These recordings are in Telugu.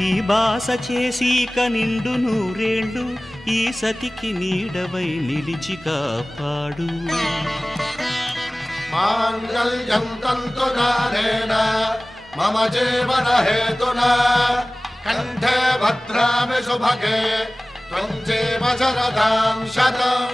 ఈ బాస చేసి కనిండు నూరేళ్ళు ఈ సతికి నీడవై నిలిచి కాపాడు మాంగళ్యం తంతునానేన మమ జీవన హేతునా కంఠే భద్రామి శుభగే త్వం జీవ శరదాం శతం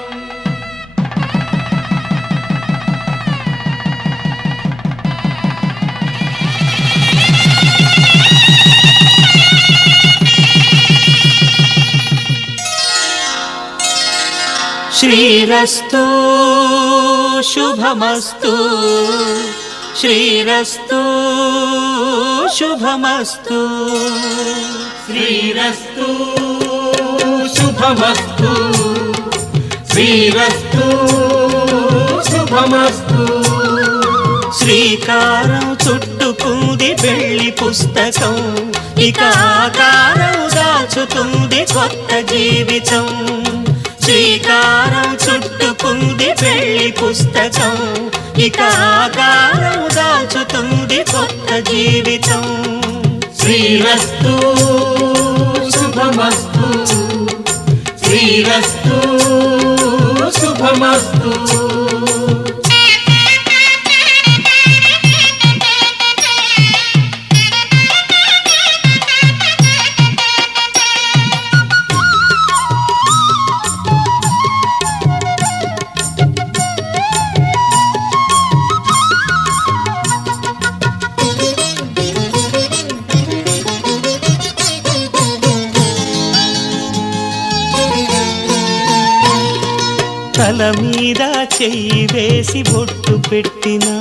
శ్రీరస్తు శుభమస్తు శ్రీరస్తు శుభమస్తు శ్రీరస్తు శుభమస్తు శ్రీరస్తు శుభమస్తు శ్రీకారం చుట్టుకుంది పెళ్లి పుస్తకం ఇక ఆకారం దాచుతుంది కొత్త జీవితం శ్రీకారం చుట్టుకుంది పెళ్లి పుస్తకం ఇక ఆకారం దాచుతుంది కొత్త జీవితం శ్రీరస్తు శుభమస్తు శ్రీరస్తు శుభమస్తు తల మీద చెయ్యి వేసి బొట్టు పెట్టినా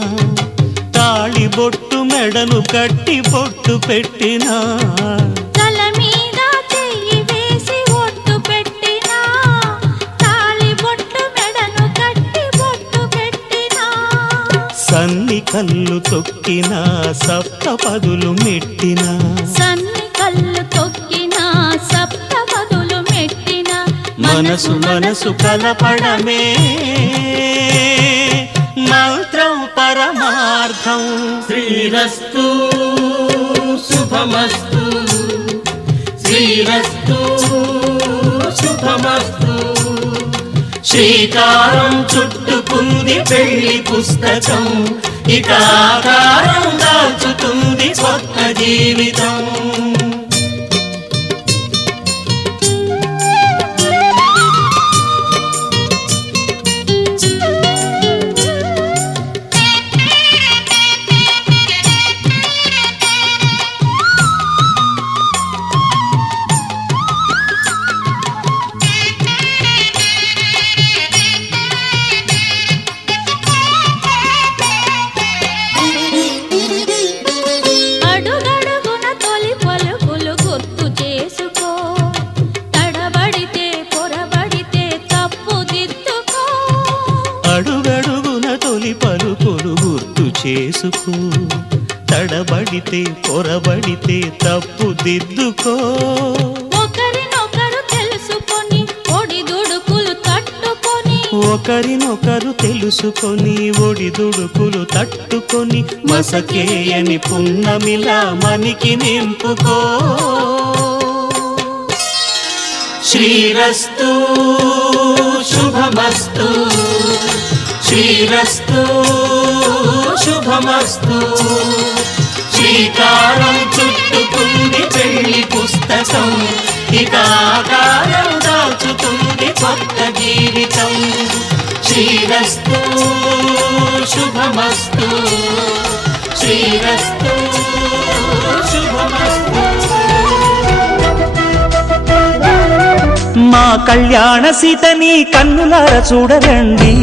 తాళి బొట్టు మెడను కట్టి బొట్టు పెట్టినా తల మీద చెయ్యి వేసి బొట్టు పెట్టినా తాళి బొట్టు మెడను కట్టి బొట్టు పెట్టినా సన్ని కళ్ళు తొక్కినా సప్తపదులు మెట్టినా సన్ని కళ్ళు తొక్కినా సప్తపదులు మెట్టినా మనసు మనసు కలపడమే మంత్రం పరమార్థం శ్రీరస్తు శుభమస్తు శ్రీరస్తు శుభమస్తు శ్రీకారం చుట్టుకుంది పెళ్లి పుస్తకం ఇక ఆకారం దాచుతుంది కొత్త జీవితం అడుగడుగున తొలి పలుకులు గుర్తు చేసుకో తడబడితే పొరబడితే తప్పు దిద్దుకో అడుగడుగున తొలి పలుకులు గుర్తు చేసుకో తడబడితే పొరబడితే తప్పు దిద్దుకో ఒకరినొకరు తెలుసుకొని ఒడిదుడుకులు తట్టుకొని ఒకరినొకరు తెలుసుకొని ఒడిదుడుకులు తట్టుకొని మసకేయని పున్నమిలా మనికి నింపుకో శ్రీరస్తు శుభమస్తు శ్రీరస్తు శుభమస్తు శ్రీకారం చుట్టుకుంది పెళ్లి పుస్తకం ఇక ఆకారం దాచుతుంది కొత్త జీవితం శ్రీరస్తు శుభమస్తు శ్రీరస్తు శుభమస్తు మా కళ్యాణ సీతని కన్నులార చూడరండి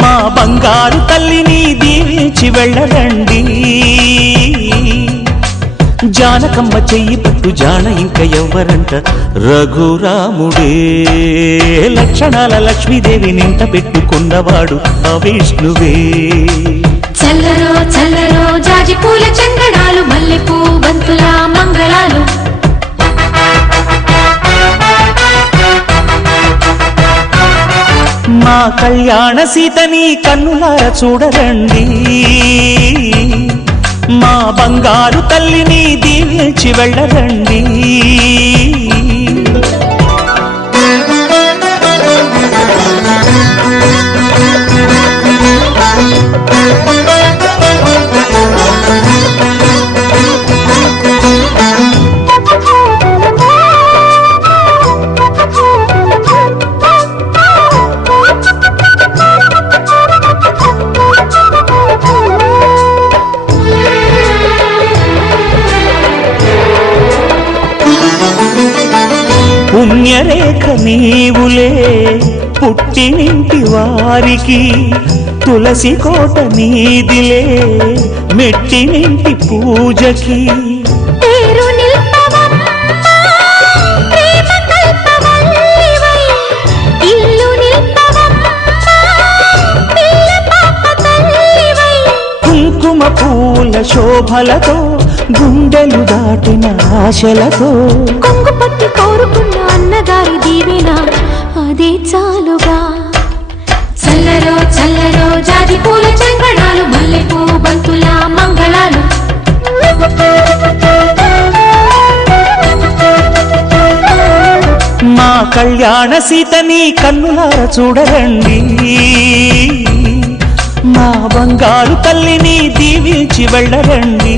మా బంగారు తల్లిని దీవించి వెళ్ళరండి జానకమ్మ చెయ్యి పట్టు జాన ఇంక ఎవ్వరంట రఘురాముడే లక్షణాల లక్ష్మీదేవి నింట పెట్టుకున్నవాడు ఆ విష్ణువే చల్లరో చల్లరో జాజి పూల చందనాలు మల్లెపూ బంతుల మంగళాలు మా కళ్యాణ సీతని కన్నులార చూడరండి మా బంగారు తల్లిని దీవించి వెళ్ళరండి. పుణ్యరేఖ నీవులే పుట్టినింటి వారికి, తులసి కోట నీదిలే మెట్టినింటి పూజకి. పేరు నిల్పవమ్మా, ప్రేమ కల్పవల్లివై, ఇల్లు నిల్పవమ్మా, పిల్ల పాప తల్లివై. కుంకుమ పూల శోభలతో గుండెలు దాటిన ఆశలతో, కొంగు పట్టి కోరుకున్న అన్నగారి దీవెన అదే చాలుగా. చల్లరో చల్లరో జాజి పూల చంగడాలు, మల్లెపూ బంతుల మంగళాలు. మా కళ్యాణ సీతని కన్నులార చూడరండి. మా బంగారు తల్లిని దీవించి వెళ్ళరండి.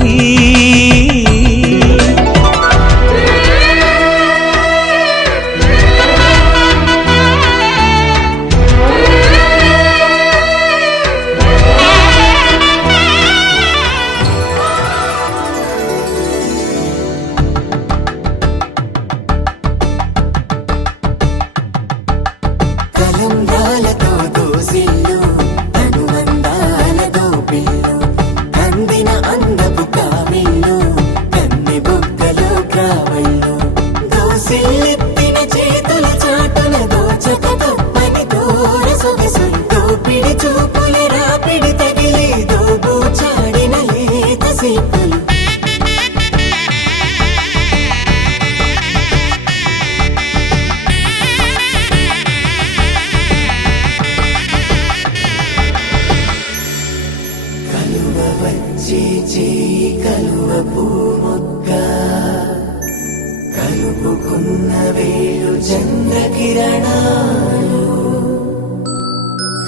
కలంబ్రాలతో దోసిల్లు, అనువందాలతో పిల్లు, కందిన అందపు కావిళ్ళు, కన్నె బొగ్గలో క్రావళ్ళు, దోసిల్లెత్తిన చేతుల చాటున దోచక తప్పని దూర సొగసులు, దోపిడి చూపుల రాపిడి తగిలి దోబూచాడిన లేత సీపులు. వచ్చి చేయి కలువ పూమొక్క, కలుపుకున్న వేలు చంద్రకిరణాలు,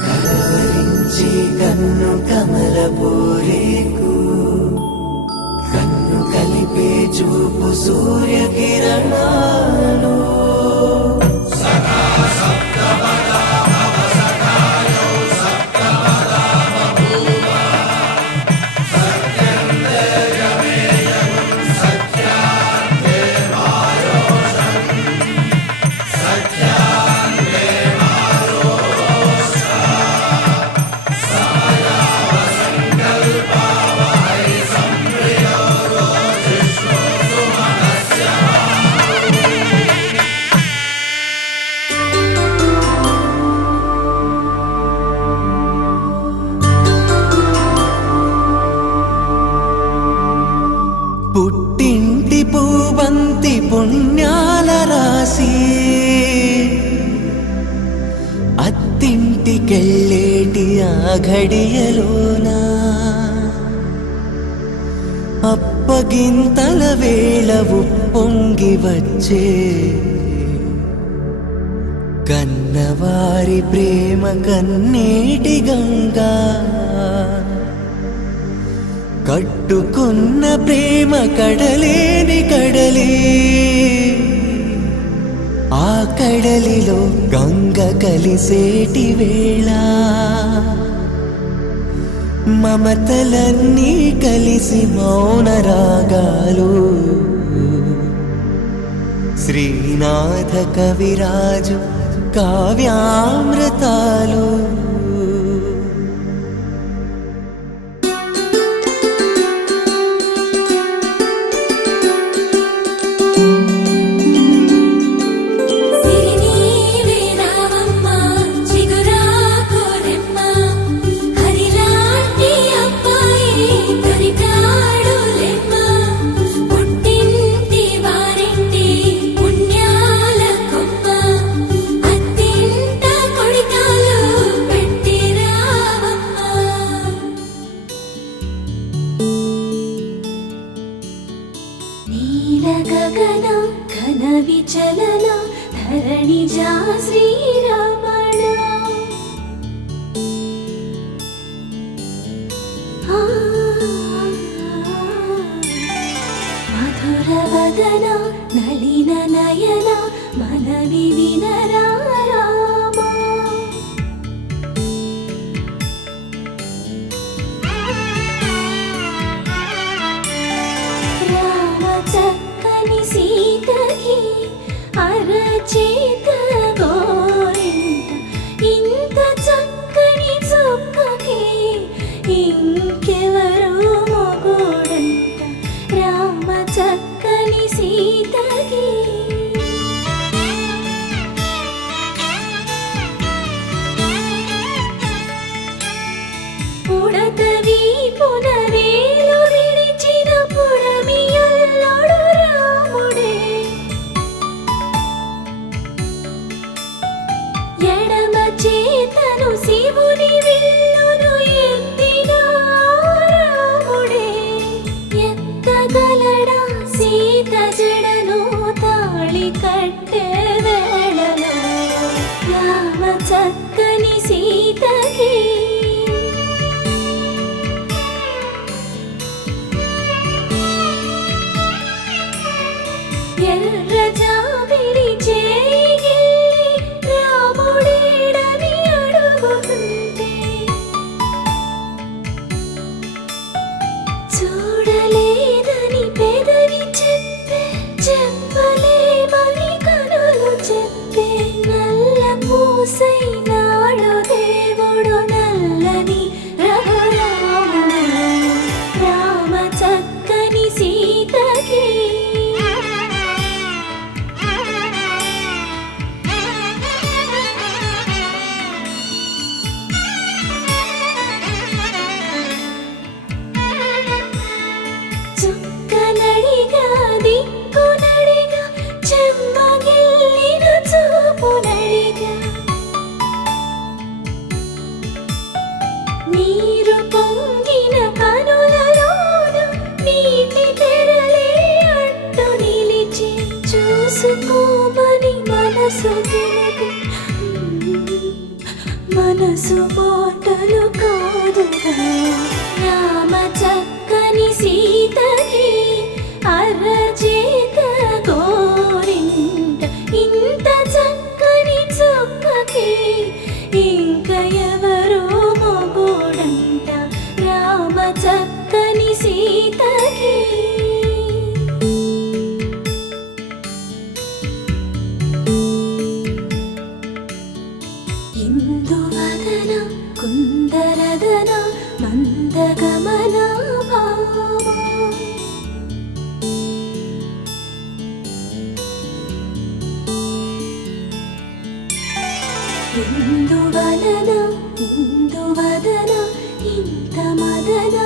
కలవరించి కన్ను కమల పూరేకు, కన్ను కలిపే చూపు సూర్యకిరణాలు. పుట్టింటి పూబంతి పుణ్యాల రాసి, అత్తింటికెళ్ళేటి ఆ ఘడియలోనా, అప్పగింతల వేళ ఉప్పొంగి వచ్చే కన్నవారి ప్రేమ కన్నీటి గంగా, కట్టుకున్న ప్రేమ కడలేని కడలి, ఆ కడలిలో గంగ కలిసేటి వేళ, మమతలన్నీ కలిసి మౌన రాగాలు, శ్రీనాథ కవిరాజు కావ్యామృతాలు. పుణ్యాల కొమ్మ అత్తింట కొడికాలు విచలన ధరణిజా శ్రీరమణ మధురవదన నళిన నయన మనవి వినరా రామా రామ చక్కని సీతకి అరచేత గోరింట ఇంత చక్కని చుక్కకి ఇంకెవరు మొగుడంట రామ చక్కని సీతకి ఉడతవి పునవేలు విడిచిన పుడమియల్లోడు రాముడే ఎడమ చేతను శివుని విల్లును ఎత్తిన రాముడే ఎత్తగలడా సీత జడను తాళి కట్టే వేళలో రామ చక్కని సీతకి ఎర్ర జాబిలి చేయి రాముడేడని అడుగుతుంటే చూడలేదని పెదవి చెప్పే చెప్పలేమని కనులు చెప్పే నల్ల పూసై నాడు దేవుడు నల్లని రఘురాముడు రామ చక్కని సీతకి చుక్కనడిగా దిక్కునడిగా చెమ్మగిల్లిన చూపునడిగా నీరు పొంగిన కనులలోన నీటి తెరలే అడ్డు నిలిచి చూసుకోమని మనసు తెలుగు మనసు మాటలు కాదుగా రామ చక్కని సీతకి అరచేత గోరింట ఇంత చక్కని చుక్కకి ఇంక ఎవరు మొగుడంట రామ చక్కని సీతకి ఇందువదన కుందరదన మందగమన భామా ఇందువలన ఇందువదన ఇంత మదన